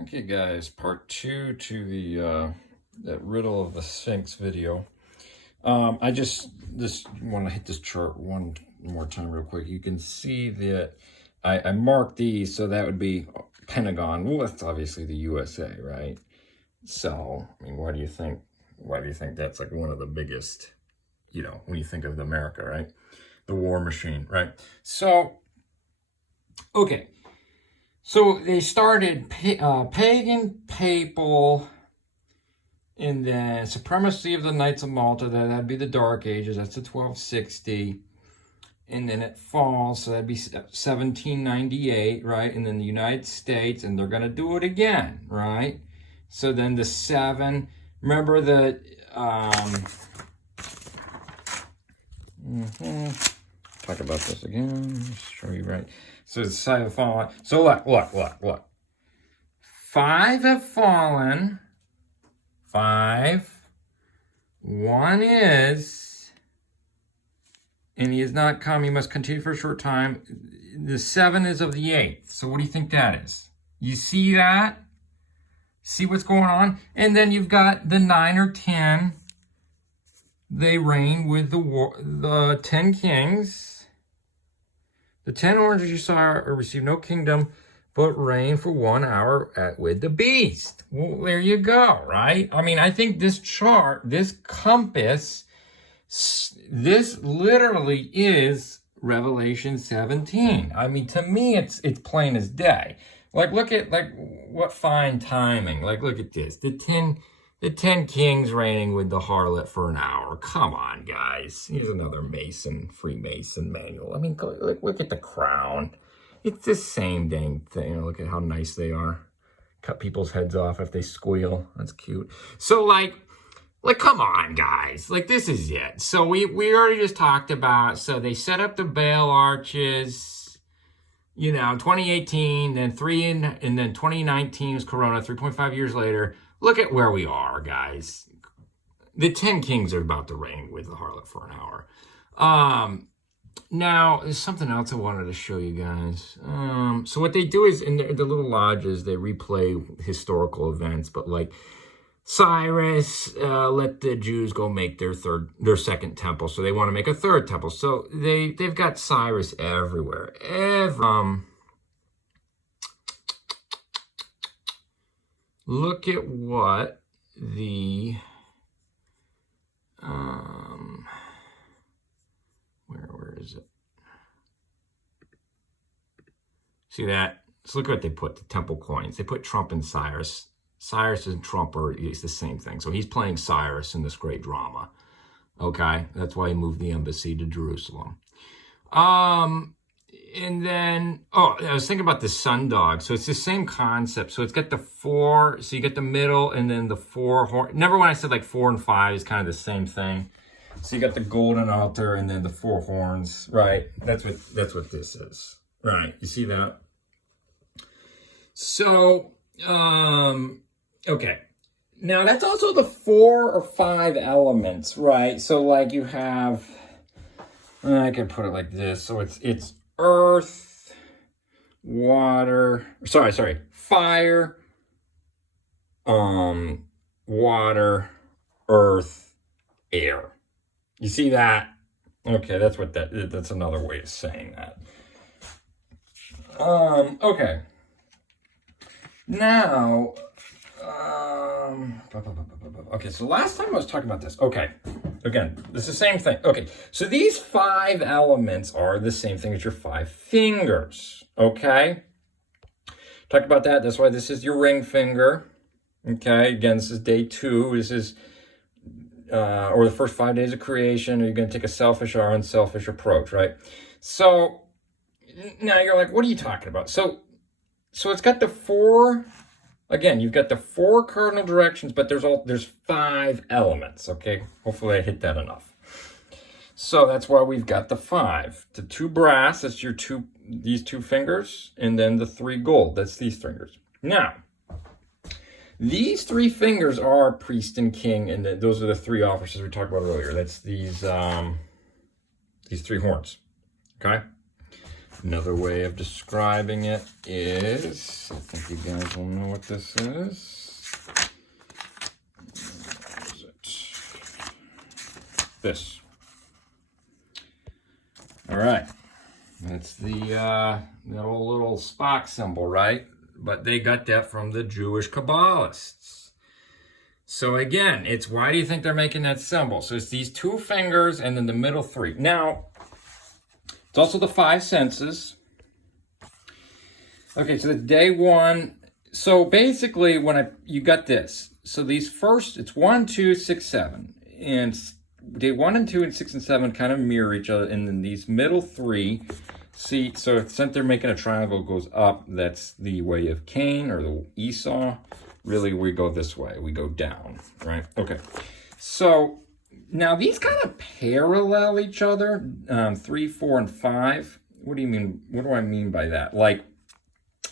Okay, guys, part 2 to the that riddle of the Sphinx video. I just want to hit this chart one more time real quick. You can see that I marked these, so that would be Pentagon. Well, that's obviously the USA, right? So, I mean, why do you think that's like one of the biggest, when you think of America, right? The war machine, right? So, okay. So they started pagan, papal, and then supremacy of the Knights of Malta. That'd be the Dark Ages. That's the 1260. And then it falls, so that'd be 1798, right? And then the United States, and they're going to do it again, right? So then the 7. Remember the... Talk about this again. Just show you right. So it's side of fallen. So look. 5 have fallen. 5. 1 is. And he is not come. He must continue for a short time. The 7 is of the 8th. So what do you think that is? You see that? See what's going on? And then you've got the 9 or 10. They reign with the 10 kings. The 10 oranges you saw receive no kingdom, but reign for 1 hour with the beast. Well, there you go, right? I mean, I think this chart, this compass, this literally is Revelation 17. I mean, to me, it's plain as day. Like, look at, what fine timing. Like, look at this. The 10 kings reigning with the harlot for an hour. Come on, guys. Here's another Freemason manual. I mean, look at the crown. It's the same dang thing. Look at how nice they are. Cut people's heads off if they squeal. That's cute. So, like, come on, guys. Like, this is it. So, we already just talked about, so they set up the Baal arches, 2018, then 2019 was Corona, 3.5 years later. Look at where we are, guys. The 10 kings are about to reign with the harlot for an hour. Now, there's something else I wanted to show you guys. So what they do is, in the little lodges, they replay historical events. But like Cyrus let the Jews go make their second temple. So they want to make a third temple. So they've got Cyrus everywhere. Look at what the, where is it? See that? So look what they put, the temple coins. They put Trump and Cyrus. Cyrus and Trump it's the same thing. So he's playing Cyrus in this great drama. Okay? That's why he moved the embassy to Jerusalem. And then, I was thinking about the sundog. So it's the same concept. So it's got the 4, so you get the middle and then the 4 horn. Remember when I said like 4 and 5 is kind of the same thing? So you got the golden altar and then the 4 horns, right? That's what this is. Right. You see that? So, okay. Now that's also the 4 or 5 elements, right? So like you have, I could put it like this. So it's earth, water, fire, water, earth, air. You see that? Okay, that's another way of saying that. Okay. Now, okay, so last time I was talking about this. Okay, again, it's the same thing. Okay, so these 5 elements are the same thing as your 5 fingers, okay? Talked about that. That's why this is your ring finger, okay? Again, this is day 2. This is, or the first 5 days of creation. Are you going to take a selfish or unselfish approach, right? So, now you're like, what are you talking about? So it's got the 4... Again, you've got the 4 cardinal directions, but there's 5 elements, okay? Hopefully I hit that enough. So that's why we've got the 5. The 2 brass, that's these 2 fingers, and then the 3 gold, that's these fingers. Now, these 3 fingers are priest and king, and those are the 3 offices we talked about earlier. That's these 3 horns, okay? Another way of describing it is, I think you guys will know what this is. Where is it? This. All right. That's the old little Spock symbol, right? But they got that from the Jewish Kabbalists. So again, it's why do you think they're making that symbol? So it's these two fingers and then the middle three. Now, it's also the five senses. Okay, so the day one. So basically, you got this. So these first, it's 1, 2, 6, 7. And day 1 and 2 and 6 and 7 kind of mirror each other. And then these middle three, see, so since they're making a triangle goes up, that's the way of Cain or the Esau. Really, we go this way. We go down, right? Okay. So now these kind of parallel each other, 3, 4, and 5. What do you mean? What do I mean by that? Like,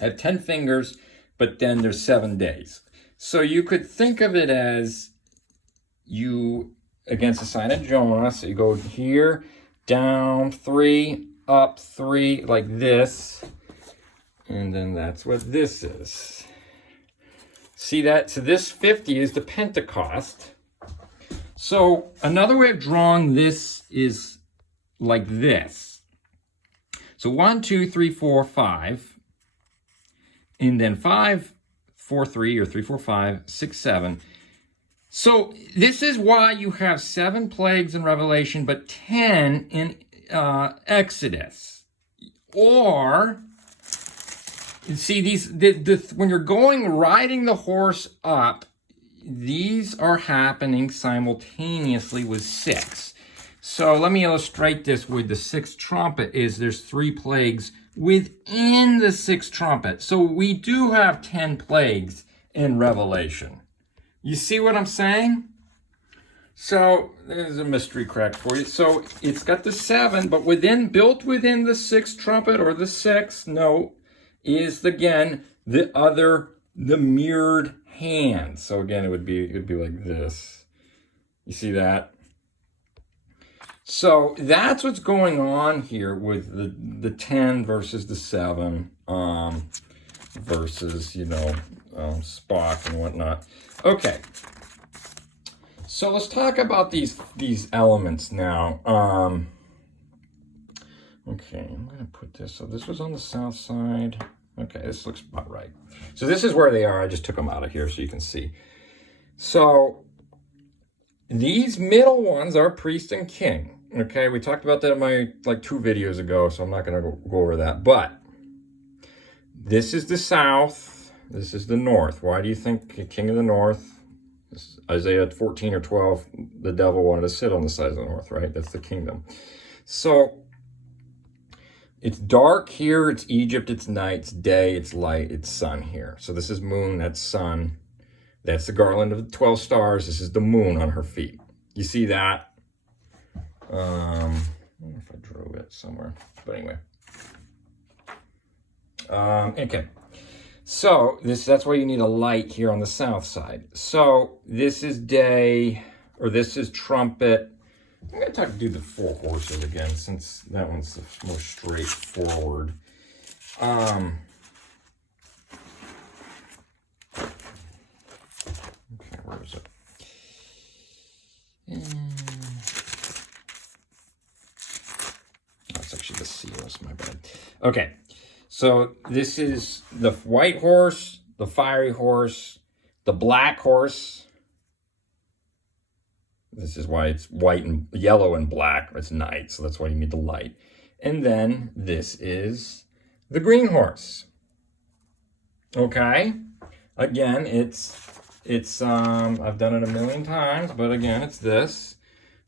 I have 10 fingers, but then there's 7 days. So you could think of it as you, against the sign of Jonah, so you go here, down 3, up 3, like this. And then that's what this is. See that? So this 50 is the Pentecost. So another way of drawing this is like this. So 1, 2, 3, 4, 5. And then 5, 4, 3, or 3, 4, 5, 6, 7. So this is why you have 7 plagues in Revelation, but 10 in Exodus. Or, you see, these when you're riding the horse up, these are happening simultaneously with 6. So let me illustrate this with the 6th trumpet. There's 3 plagues within the 6th trumpet. So we do have 10 plagues in Revelation. You see what I'm saying? So there's a mystery crack for you. So it's got the 7, but built within the 6th trumpet or the 6th note is again the mirrored hand. So again, it would be like this. You see that? So that's what's going on here with the 10 versus the 7 versus, Spock and whatnot. Okay. So let's talk about these elements now. Okay, I'm going to put this. So this was on the south side. Okay, this looks about right. So this is where they are. I just took them out of here so you can see. So these middle ones are priest and king. Okay, we talked about that in my 2 videos ago, so I'm not going to go over that. But this is the south. This is the north. Why do you think king of the north? Isaiah 14 or 12, the devil wanted to sit on the side of the north, right? That's the kingdom. So it's dark here, it's Egypt, it's night, it's day, it's light, it's sun here. So this is moon, that's sun. That's the garland of the 12 stars. This is the moon on her feet. You see that? I don't know if I drew it somewhere, but anyway. Okay. So that's why you need a light here on the south side. So this is day, or this is trumpet. I'm going to do the 4 horses again, since that one's the most straightforward. Okay, where is it? That's actually the seals, my bad. Okay. So this is the white horse, the fiery horse, the black horse. This is why it's white and yellow and black. It's night, so that's why you need the light. And then this is the green horse. Okay. Again, it's I've done it a million times, but again, it's this.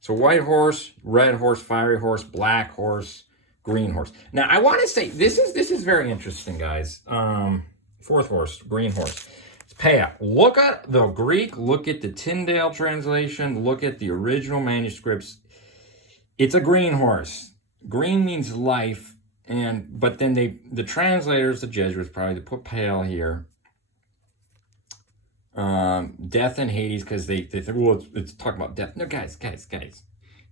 So white horse, red horse, fiery horse, black horse, green horse. Now, I want to say, this is very interesting, guys. 4th horse, green horse. It's papal. Look at the Greek, look at the Tyndale translation, look at the original manuscripts. It's a green horse. Green means life, but then the translators, the Jesuits probably, they put pale here. Death and Hades, because they think, well, it's talking about death. No, guys.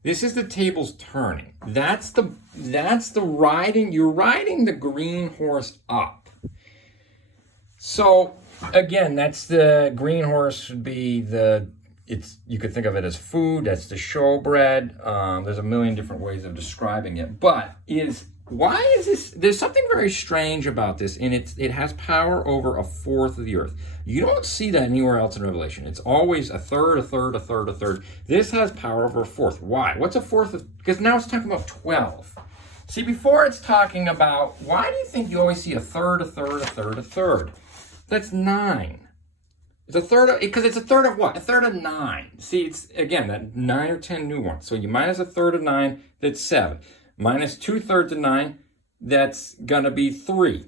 This is the tables turning. That's the riding. You're riding the green horse up. So again, that's the green horse would be you could think of it as food. That's the showbread. There's a million different ways of describing it. But why is this? There's something very strange about this, and it has power over a fourth of the earth. You don't see that anywhere else in Revelation. It's always a third, a third, a third, a third. This has power over a fourth. Why? What's a fourth? Because now it's talking about 12. See, before it's talking about, why do you think you always see a third, a third, a third, a third? That's 9. It's a third because it's a third of what? A third of 9. See, it's, again, that 9 or 10 new ones. So you minus a third of 9, that's 7. Minus 2/3 of 9, that's going to be 3.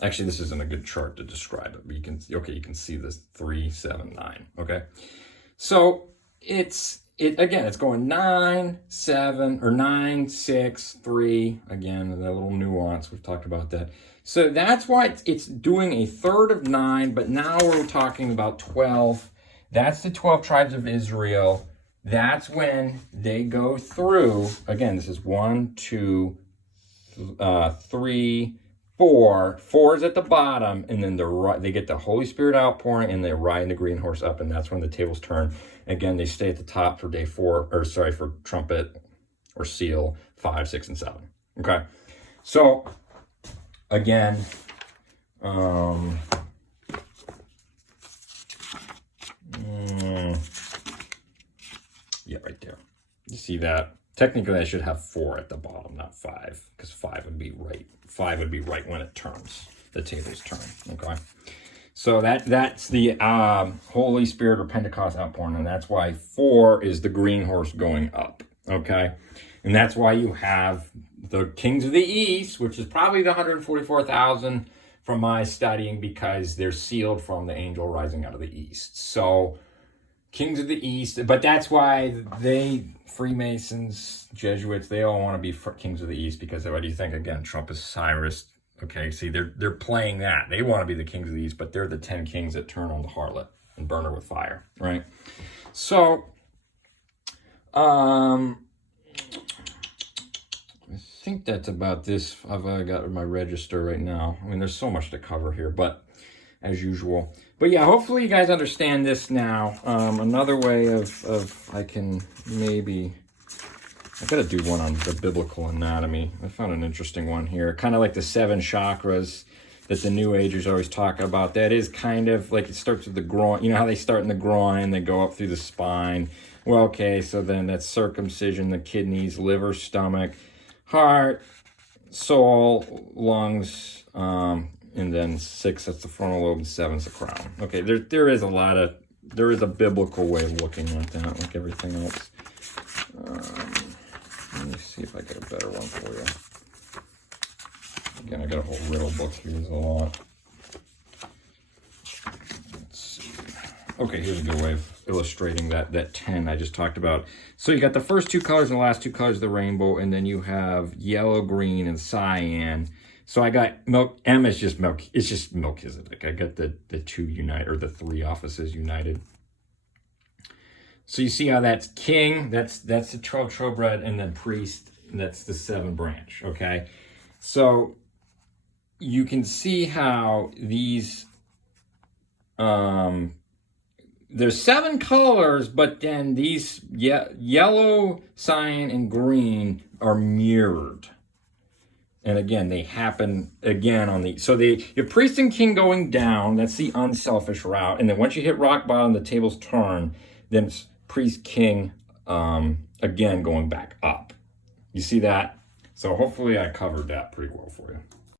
Actually, this isn't a good chart to describe it, but you can see this 3, 7, 9. Okay, so it's going 9, 7, or 9, 6, 3. Again, that little nuance, we've talked about that. So that's why it's doing a third of 9, but now we're talking about 12. That's the 12 tribes of Israel. That's when they go through, again, this is 1, 2, 3, 4. 4 is at the bottom, and then they get the Holy Spirit outpouring, and they're riding the green horse up, and that's when the tables turn. Again, they stay at the top for day 4, for trumpet or seal 5, 6, and 7. Okay, so again, yeah, right there. You see that? Technically, I should have 4 at the bottom, not 5, because 5 would be right. 5 would be right when it turns. The tables turn. Okay. So that's the Holy Spirit or Pentecost outpouring, and that's why 4 is the green horse going up. Okay, and that's why you have the kings of the east, which is probably the 144,000 from my studying, because they're sealed from the angel rising out of the east. So kings of the east, but that's why Freemasons, Jesuits, they all want to be kings of the east, because what do you think? Again, Trump is Cyrus. Okay, see, they're playing that. They want to be the kings of the east, but they're the 10 kings that turn on the harlot and burn her with fire, right? So, I think that's about this. I've got my register right now. I mean, there's so much to cover here, but as usual. But yeah, hopefully you guys understand this now. Another way of I can maybe, I gotta do one on the biblical anatomy. I found an interesting one here. Kind of like the 7 chakras that the New Agers always talk about. That is kind of like, it starts with the groin. You know how they start in the groin, they go up through the spine. Well, okay, so then that's circumcision, the kidneys, liver, stomach, heart, soul, lungs, and then 6, that's the frontal lobe, and 7's the crown. Okay, there is a biblical way of looking at that, like everything else. Let me see if I get a better one for you. Again, I got a whole riddle book here. There's a lot. Let's see. Okay, here's a good way of illustrating that 10 I just talked about. So you got the first 2 colors and the last 2 colors of the rainbow, and then you have yellow, green, and cyan. So I got milk. M is just milk. It's just Melchizedek. I got the 2 unite, or the 3 offices united. So you see how that's king, that's the 12 showbread, and then priest, and that's the 7 branch, okay? So you can see how these, there's 7 colors, but then these yellow, cyan, and green are mirrored. And again, they happen again on the, so your priest and king going down, that's the unselfish route. And then once you hit rock bottom, the tables turn, then it's priest, king, again, going back up. You see that? So hopefully I covered that pretty well for you.